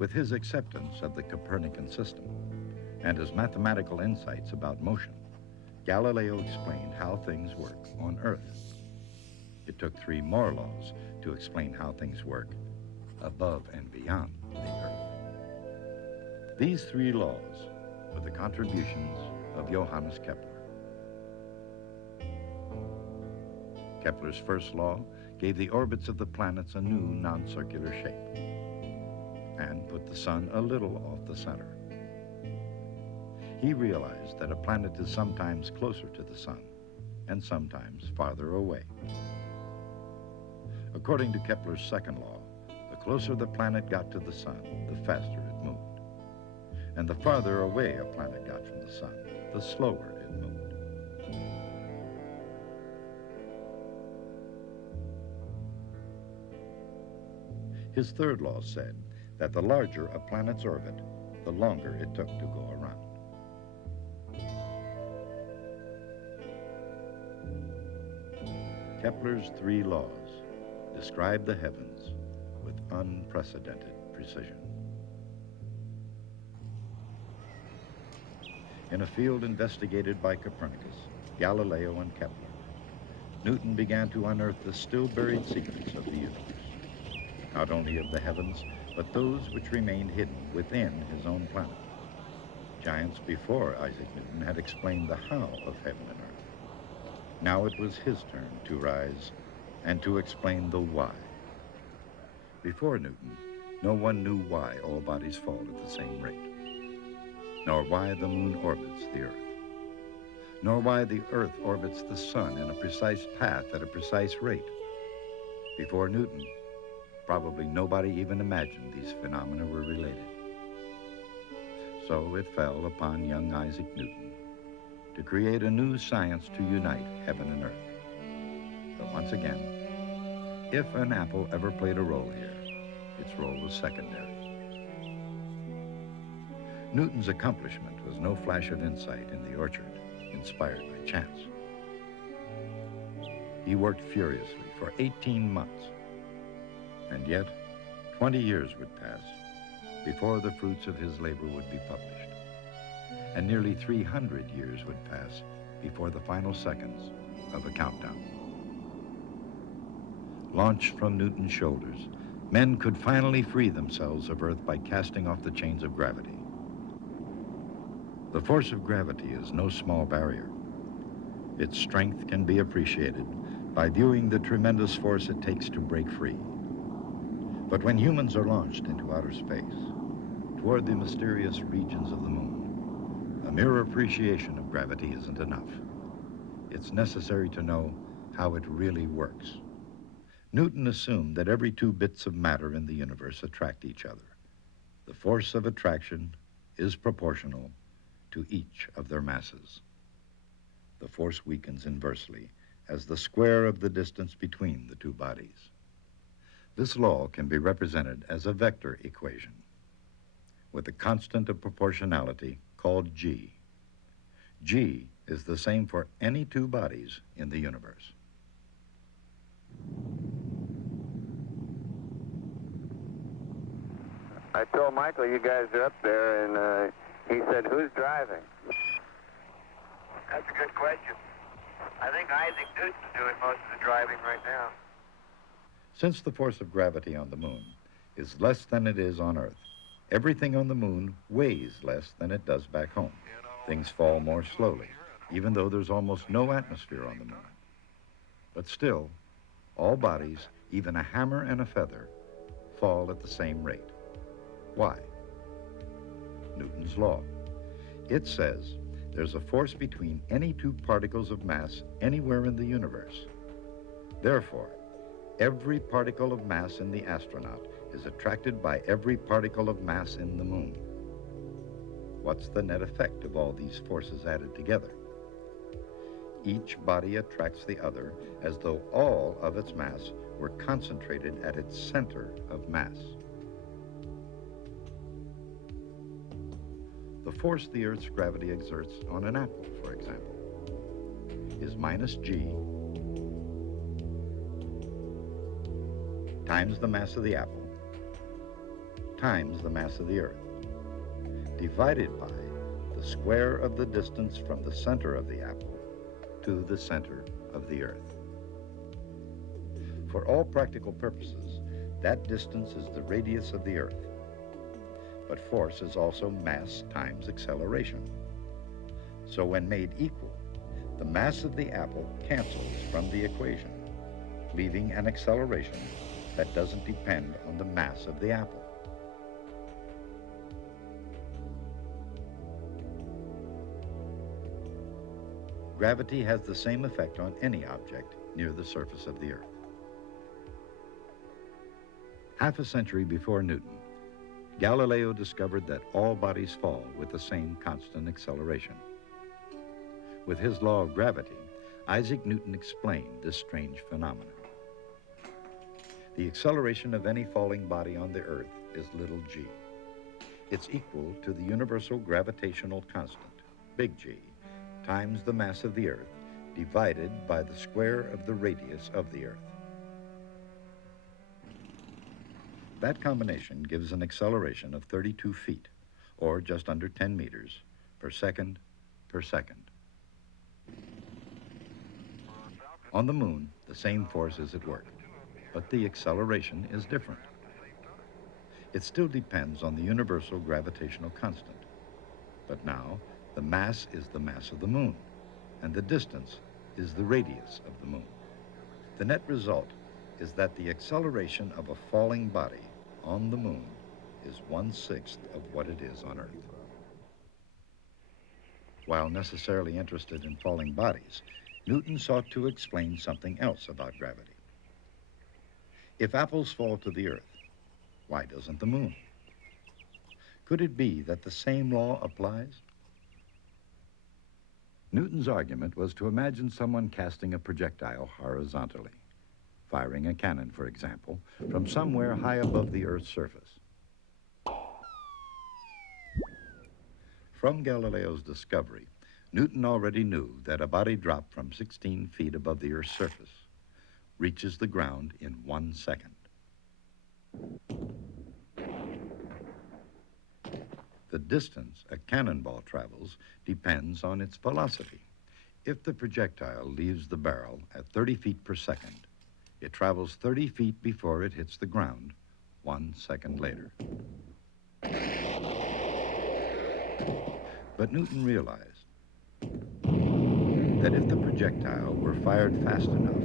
With his acceptance of the Copernican system and his mathematical insights about motion, Galileo explained how things work on Earth. It took 3 more laws to explain how things work above and beyond the Earth. These 3 laws were the contributions of Johannes Kepler. Kepler's first law gave the orbits of the planets a new non-circular shape and put the sun a little off the center. He realized that a planet is sometimes closer to the sun and sometimes farther away. According to Kepler's second law, the closer the planet got to the sun, the faster it moved. And the farther away a planet got from the sun, the slower it moved. His third law said that the larger a planet's orbit, the longer it took to go around. Kepler's 3 laws describe the heavens with unprecedented precision. In a field investigated by Copernicus, Galileo, and Kepler, Newton began to unearth the still buried secrets of the universe, not only of the heavens, but those which remained hidden within his own planet. Giants before Isaac Newton had explained the how of heaven and earth. Now it was his turn to rise and to explain the why. Before Newton, no one knew why all bodies fall at the same rate, nor why the moon orbits the earth, nor why the earth orbits the sun in a precise path at a precise rate. Before Newton, probably nobody even imagined these phenomena were related. So it fell upon young Isaac Newton to create a new science to unite heaven and earth. But once again, if an apple ever played a role here, its role was secondary. Newton's accomplishment was no flash of insight in the orchard, inspired by chance. He worked furiously for 18 months, and yet 20 years would pass before the fruits of his labor would be published, and nearly 300 years would pass before the final seconds of a countdown. Launched from Newton's shoulders, men could finally free themselves of Earth by casting off the chains of gravity. The force of gravity is no small barrier. Its strength can be appreciated by viewing the tremendous force it takes to break free. But when humans are launched into outer space, toward the mysterious regions of the moon, a mere appreciation of gravity isn't enough. It's necessary to know how it really works. Newton assumed that every 2 bits of matter in the universe attract each other. The force of attraction is proportional to each of their masses. The force weakens inversely as the square of the distance between the 2 bodies. This law can be represented as a vector equation with a constant of proportionality called g. G is the same for any 2 bodies in the universe. I told Michael you guys are up there, and he said, who's driving? That's a good question. I think Isaac Newton's doing most of the driving right now. Since the force of gravity on the moon is less than it is on Earth, everything on the moon weighs less than it does back home. Things fall more slowly, even though there's almost no atmosphere on the moon. But still, all bodies, even a hammer and a feather, fall at the same rate. Why? Newton's law. It says there's a force between any 2 particles of mass anywhere in the universe. Therefore, every particle of mass in the astronaut is attracted by every particle of mass in the moon. What's the net effect of all these forces added together? Each body attracts the other as though all of its mass were concentrated at its center of mass. The force the Earth's gravity exerts on an apple, for example, is minus g times the mass of the apple times the mass of the Earth, divided by the square of the distance from the center of the apple to the center of the Earth. For all practical purposes, that distance is the radius of the Earth. But force is also mass times acceleration. So when made equal, the mass of the apple cancels from the equation, leaving an acceleration that doesn't depend on the mass of the apple. Gravity has the same effect on any object near the surface of the Earth. Half a century before Newton, Galileo discovered that all bodies fall with the same constant acceleration. With his law of gravity, Isaac Newton explained this strange phenomenon. The acceleration of any falling body on the Earth is little g. It's equal to the universal gravitational constant, big G, times the mass of the Earth, divided by the square of the radius of the Earth. That combination gives an acceleration of 32 feet, or just under 10 meters, per second. On the moon, the same force is at work, but the acceleration is different. It still depends on the universal gravitational constant, but now the mass is the mass of the moon, and the distance is the radius of the moon. The net result is that the acceleration of a falling body on the moon is 1/6 of what it is on Earth. While necessarily interested in falling bodies, Newton sought to explain something else about gravity. If apples fall to the Earth, why doesn't the moon? Could it be that the same law applies? Newton's argument was to imagine someone casting a projectile horizontally, firing a cannon, for example, from somewhere high above the Earth's surface. From Galileo's discovery, Newton already knew that a body dropped from 16 feet above the Earth's surface reaches the ground in 1 second. The distance a cannonball travels depends on its velocity. If the projectile leaves the barrel at 30 feet per second, it travels 30 feet before it hits the ground 1 second later. But Newton realized that if the projectile were fired fast enough,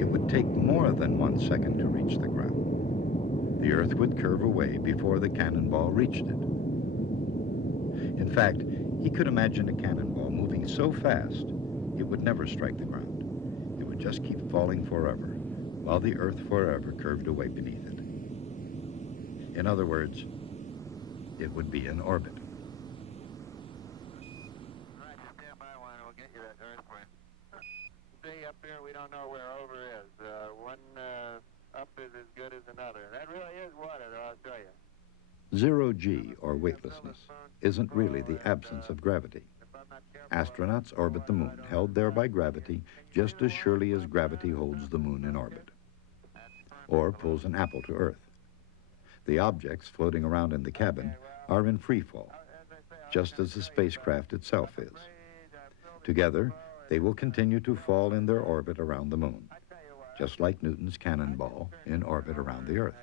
it would take more than 1 second to reach the ground. The Earth would curve away before the cannonball reached it. In fact, he could imagine a cannonball moving so fast, it would never strike the ground. It would just keep falling forever, while the Earth forever curved away beneath it. In other words, it would be in orbit. All right, just stand by one and we'll get you that earthquake. See, up here we don't know where over is. One up is as good as another. That really is water, though, I'll show you. Zero G, or weightlessness, isn't really the absence of gravity. Astronauts orbit the moon, held there by gravity, just as surely as gravity holds the moon in orbit, or pulls an apple to Earth. The objects floating around in the cabin are in free fall, just as the spacecraft itself is. Together, they will continue to fall in their orbit around the moon, just like Newton's cannonball in orbit around the Earth.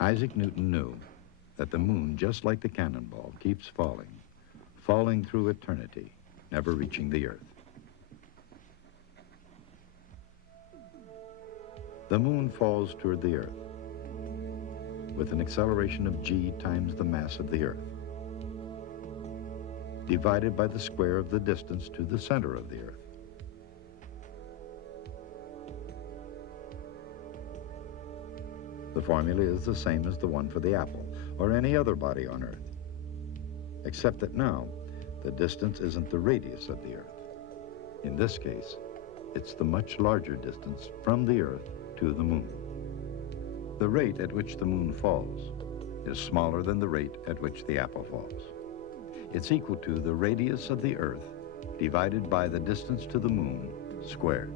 Isaac Newton knew that the moon, just like the cannonball, keeps falling through eternity, never reaching the Earth. The moon falls toward the Earth with an acceleration of g times the mass of the Earth, divided by the square of the distance to the center of the Earth. The formula is the same as the one for the apple or any other body on Earth, except that now the distance isn't the radius of the Earth. In this case, it's the much larger distance from the Earth to the moon. The rate at which the moon falls is smaller than the rate at which the apple falls. It's equal to the radius of the Earth divided by the distance to the moon squared.